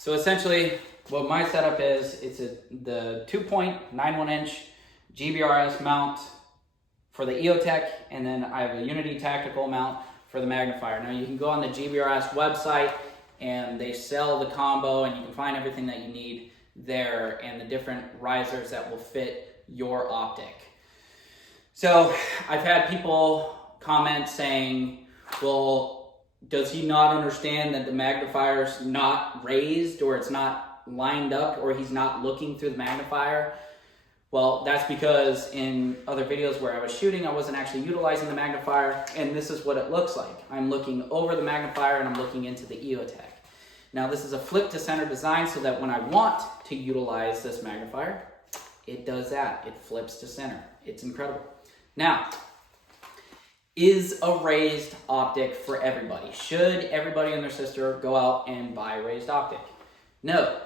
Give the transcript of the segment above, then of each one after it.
So essentially, what my setup is, the 2.91 inch GBRS mount for the EOTech, and then I have a Unity tactical mount for the magnifier. Now you can go on the GBRS website and they sell the combo, and you can find everything that you need there and the different risers that will fit your optic. So I've had people comment saying, well, does he not understand that the magnifier's not raised, or it's not lined up, or he's not looking through the magnifier? Well, that's because in other videos where I was shooting, I wasn't actually utilizing the magnifier, and this is what it looks like. I'm looking over the magnifier and I'm looking into the EOTech. Now this is a flip to center design so that when I want to utilize this magnifier, it does that. It flips to center. It's incredible. Now, is a raised optic for everybody? Should everybody and their sister go out and buy a raised optic? No.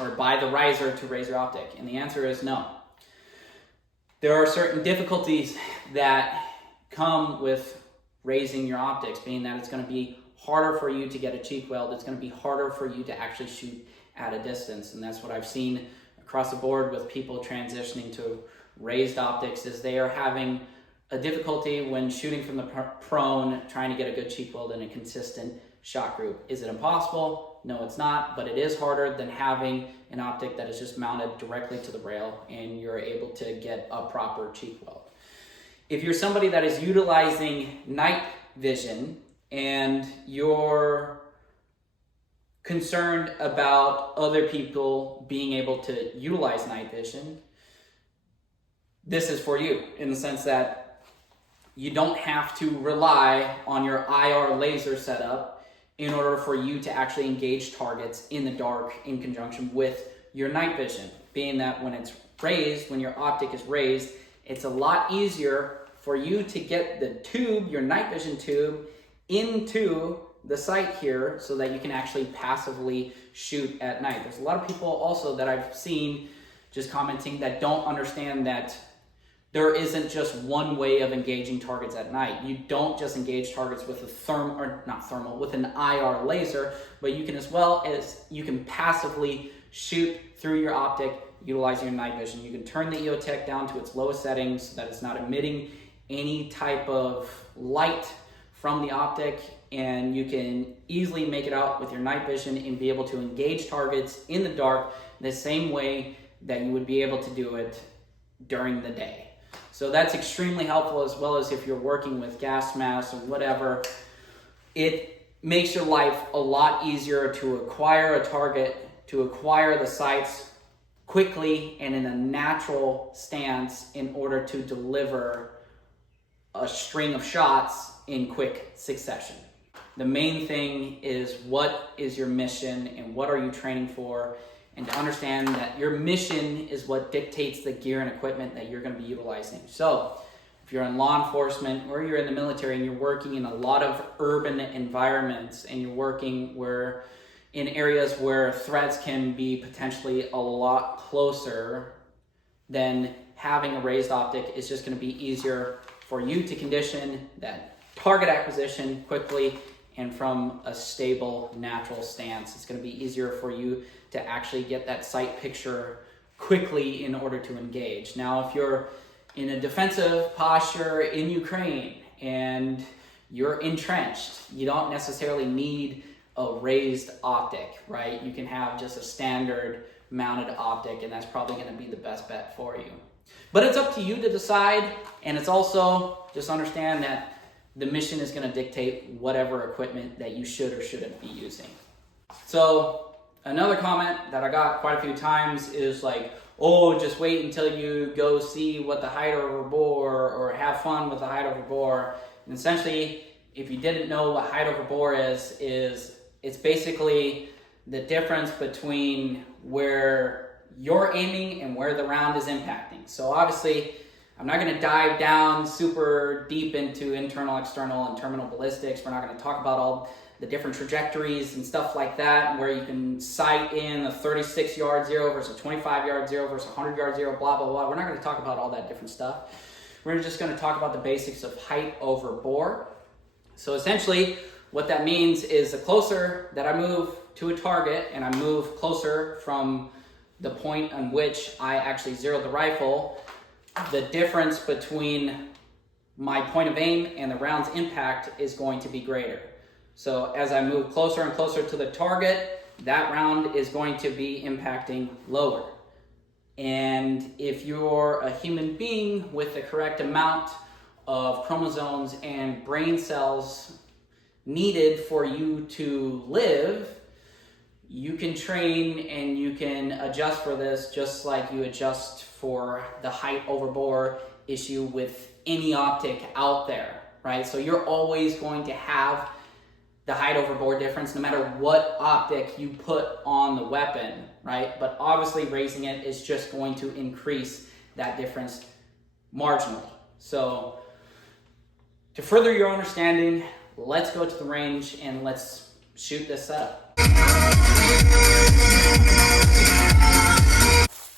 Or buy the riser to raise your optic? And the answer is no. There are certain difficulties that come with raising your optics, being that it's going to be harder for you to get a cheek weld. It's going to be harder for you to actually shoot at a distance. And that's what I've seen across the board with people transitioning to raised optics, is they are having a difficulty when shooting from the prone, trying to get a good cheek weld in a consistent shot group. Is it impossible? No, it's not, but it is harder than having an optic that is just mounted directly to the rail and you're able to get a proper cheek weld. If you're somebody that is utilizing night vision and you're concerned about other people being able to utilize night vision, this is for you, in the sense that you don't have to rely on your IR laser setup in order for you to actually engage targets in the dark in conjunction with your night vision. Being that when it's raised, when your optic is raised, it's a lot easier for you to get the tube, your night vision tube, into the sight here so that you can actually passively shoot at night. There's a lot of people also that I've seen just commenting that don't understand that there isn't just one way of engaging targets at night. You don't just engage targets with with an IR laser, but you can, as well as you can passively shoot through your optic utilizing your night vision. You can turn the EOTech down to its lowest settings so that it's not emitting any type of light from the optic, and you can easily make it out with your night vision and be able to engage targets in the dark the same way that you would be able to do it during the day. So that's extremely helpful, as well as if you're working with gas masks or whatever. It makes your life a lot easier to acquire a target, to acquire the sights quickly and in a natural stance in order to deliver a string of shots in quick succession. The main thing is, what is your mission and what are you training for? And to understand that your mission is what dictates the gear and equipment that you're going to be utilizing. So if you're in law enforcement or you're in the military and you're working in a lot of urban environments and you're working in areas where threats can be potentially a lot closer, then having a raised optic is just going to be easier for you to condition that target acquisition quickly and from a stable, natural stance. It's going to be easier for you to actually get that sight picture quickly in order to engage. Now, if you're in a defensive posture in Ukraine and you're entrenched, you don't necessarily need a raised optic, right? You can have just a standard mounted optic, and that's probably going to be the best bet for you. But it's up to you to decide, and it's also just understand that the mission is going to dictate whatever equipment that you should or shouldn't be using. So another comment that I got quite a few times is like, oh, just wait until you go see what the height over bore, or have fun with the height over bore. And essentially, if you didn't know what height over bore is it's basically the difference between where you're aiming and where the round is impacting. So obviously, I'm not going to dive down super deep into internal, external, and terminal ballistics. We're not going to talk about all the different trajectories and stuff like that, where you can sight in a 36-yard zero versus a 25-yard zero versus a 100-yard zero, blah, blah, blah. We're not going to talk about all that different stuff. We're just going to talk about the basics of height over bore. So essentially, What that means is the closer that I move to a target and I move closer from the point on which I actually zeroed the rifle, the difference between my point of aim and the round's impact is going to be greater. So as I move closer and closer to the target, that round is going to be impacting lower. And if you're a human being with the correct amount of chromosomes and brain cells needed for you to live, you can train and you can adjust for this just like you adjust for the height over bore issue with any optic out there, right? So you're always going to have the height over bore difference no matter what optic you put on the weapon, right? But obviously raising it is just going to increase that difference marginally. So to further your understanding, let's go to the range and let's shoot this setup.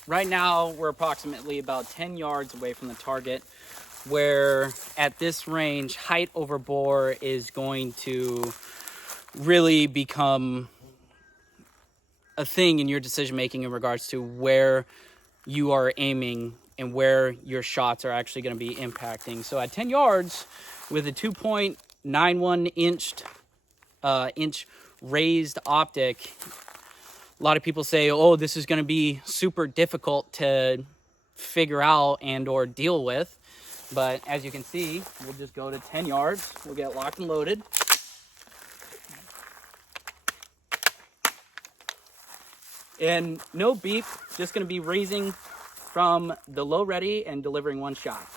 Right now, we're approximately about 10 yards away from the target, where at this range, height over bore is going to really become a thing in your decision making in regards to where you are aiming and where your shots are actually going to be impacting. So at 10 yards with a 2.91 inch raised optic, a lot of people say, oh, this is going to be super difficult to figure out and or deal with. But as you can see, we'll just go to 10 yards. We'll get locked and loaded. And no beep, just going to be raising from the low ready and delivering one shot.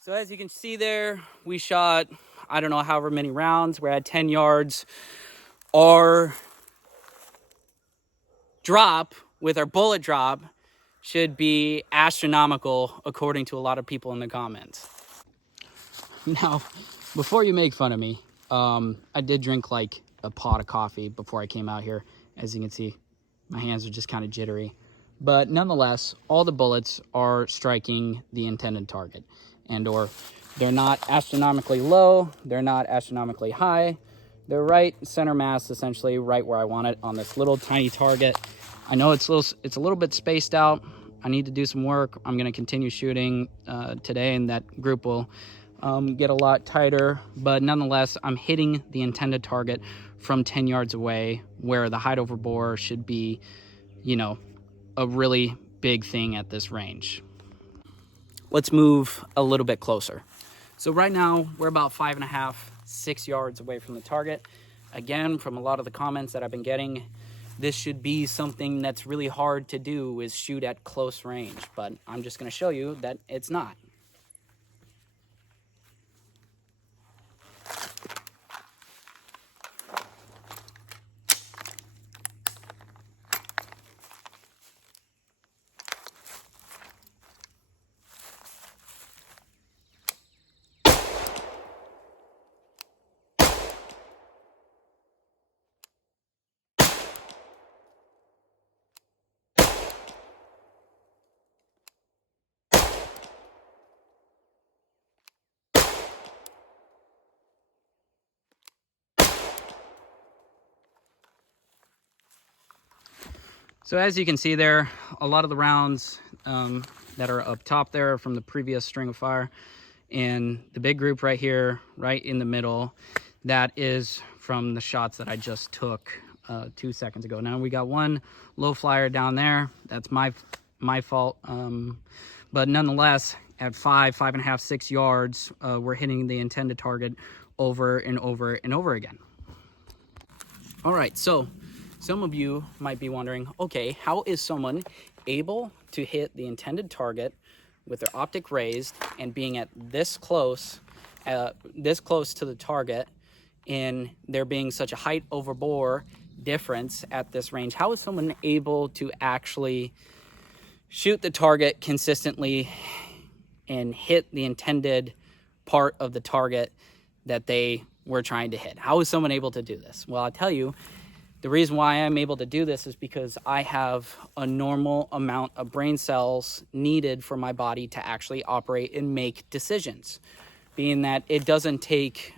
So as you can see there, we shot, I don't know, however many rounds. We're at 10 yards. Our drop with our bullet drop should be astronomical, according to a lot of people in the comments. Now, before you make fun of me, I did drink like a pot of coffee before I came out here. As you can see, my hands are just kind of jittery. But nonetheless, all the bullets are striking the intended target. And or they're not astronomically low, they're not astronomically high. They're right center mass, essentially right where I want it on this little tiny target. I know it's a little bit spaced out. I need to do some work. I'm going to continue shooting today, and that group will get a lot tighter. But nonetheless, I'm hitting the intended target from 10 yards away, where the height over bore should be, you know, a really big thing at this range. Let's move a little bit closer. So right now we're about 5.5, 6 yards away from the target. Again, from a lot of the comments that I've been getting, this should be something that's really hard to do, is shoot at close range, but I'm just going to show you that it's not. So as you can see there, a lot of the rounds that are up top there are from the previous string of fire, and the big group right here, right in the middle, that is from the shots that I just took 2 seconds ago. Now we got one low flyer down there. That's my fault. But nonetheless, at 5.5, 6 yards, we're hitting the intended target over and over and over again. All right, so some of you might be wondering, okay, how is someone able to hit the intended target with their optic raised and being at this close to the target, and there being such a height over bore difference at this range? How is someone able to actually shoot the target consistently and hit the intended part of the target that they were trying to hit? How is someone able to do this? Well, I'll tell you, the reason why I'm able to do this is because I have a normal amount of brain cells needed for my body to actually operate and make decisions. Being that it doesn't take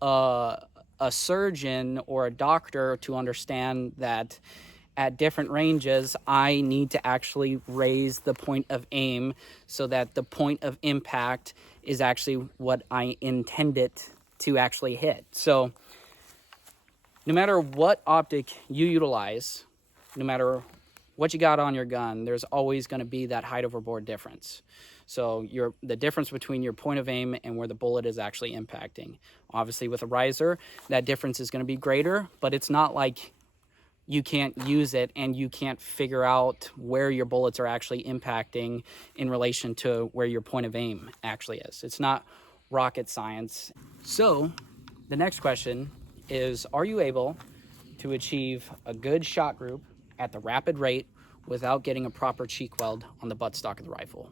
a surgeon or a doctor to understand that at different ranges, I need to actually raise the point of aim so that the point of impact is actually what I intended to actually hit. So no matter what optic you utilize, no matter what you got on your gun, there's always going to be that height over bore difference. So the difference between your point of aim and where the bullet is actually impacting. Obviously with a riser, that difference is going to be greater, but it's not like you can't use it and you can't figure out where your bullets are actually impacting in relation to where your point of aim actually is. It's not rocket science. So the next question is, are you able to achieve a good shot group at the rapid rate without getting a proper cheek weld on the buttstock of the rifle?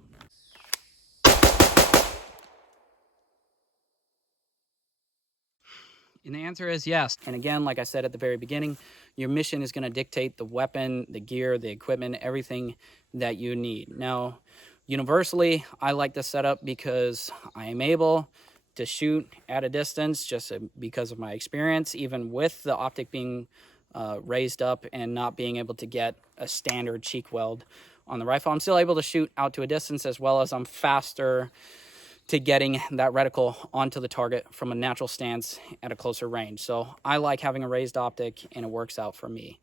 And the answer is yes. And again, like I said at the very beginning, your mission is going to dictate the weapon, the gear, the equipment, everything that you need. Now, universally, I like this setup because I am able to shoot at a distance just because of my experience, even with the optic being raised up and not being able to get a standard cheek weld on the rifle. I'm still able to shoot out to a distance, as well as I'm faster to getting that reticle onto the target from a natural stance at a closer range. So I like having a raised optic, and it works out for me.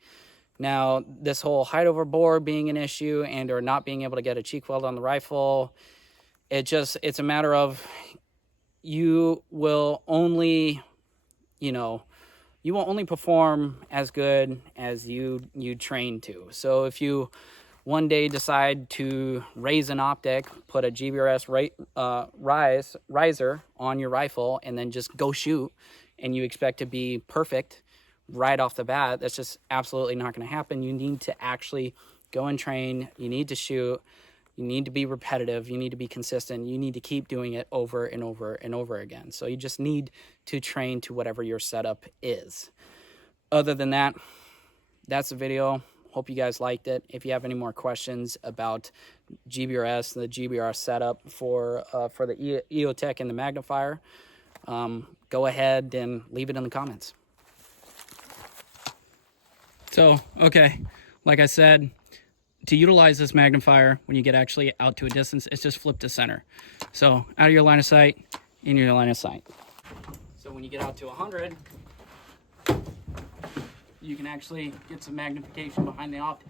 Now, this whole height over bore being an issue and or not being able to get a cheek weld on the rifle, it's a matter of you will only, you won't only perform as good as you train to. So if you one day decide to raise an optic, put a Gbrs riser on your rifle, and then just go shoot, and you expect to be perfect right off the bat, that's just absolutely not going to happen. You need to actually go and train. You need to shoot. You need to be repetitive. You need to be consistent. You need to keep doing it over and over and over again. So you just need to train to whatever your setup is. Other than that, that's the video. Hope you guys liked it. If you have any more questions about Gbrs, the Gbrs setup for the EOTech and the magnifier, go ahead and leave it in the comments. So, okay, like I said, to utilize this magnifier when you get actually out to a distance, it's just flip to center. So out of your line of sight, in your line of sight. So when you get out to 100, you can actually get some magnification behind the optic.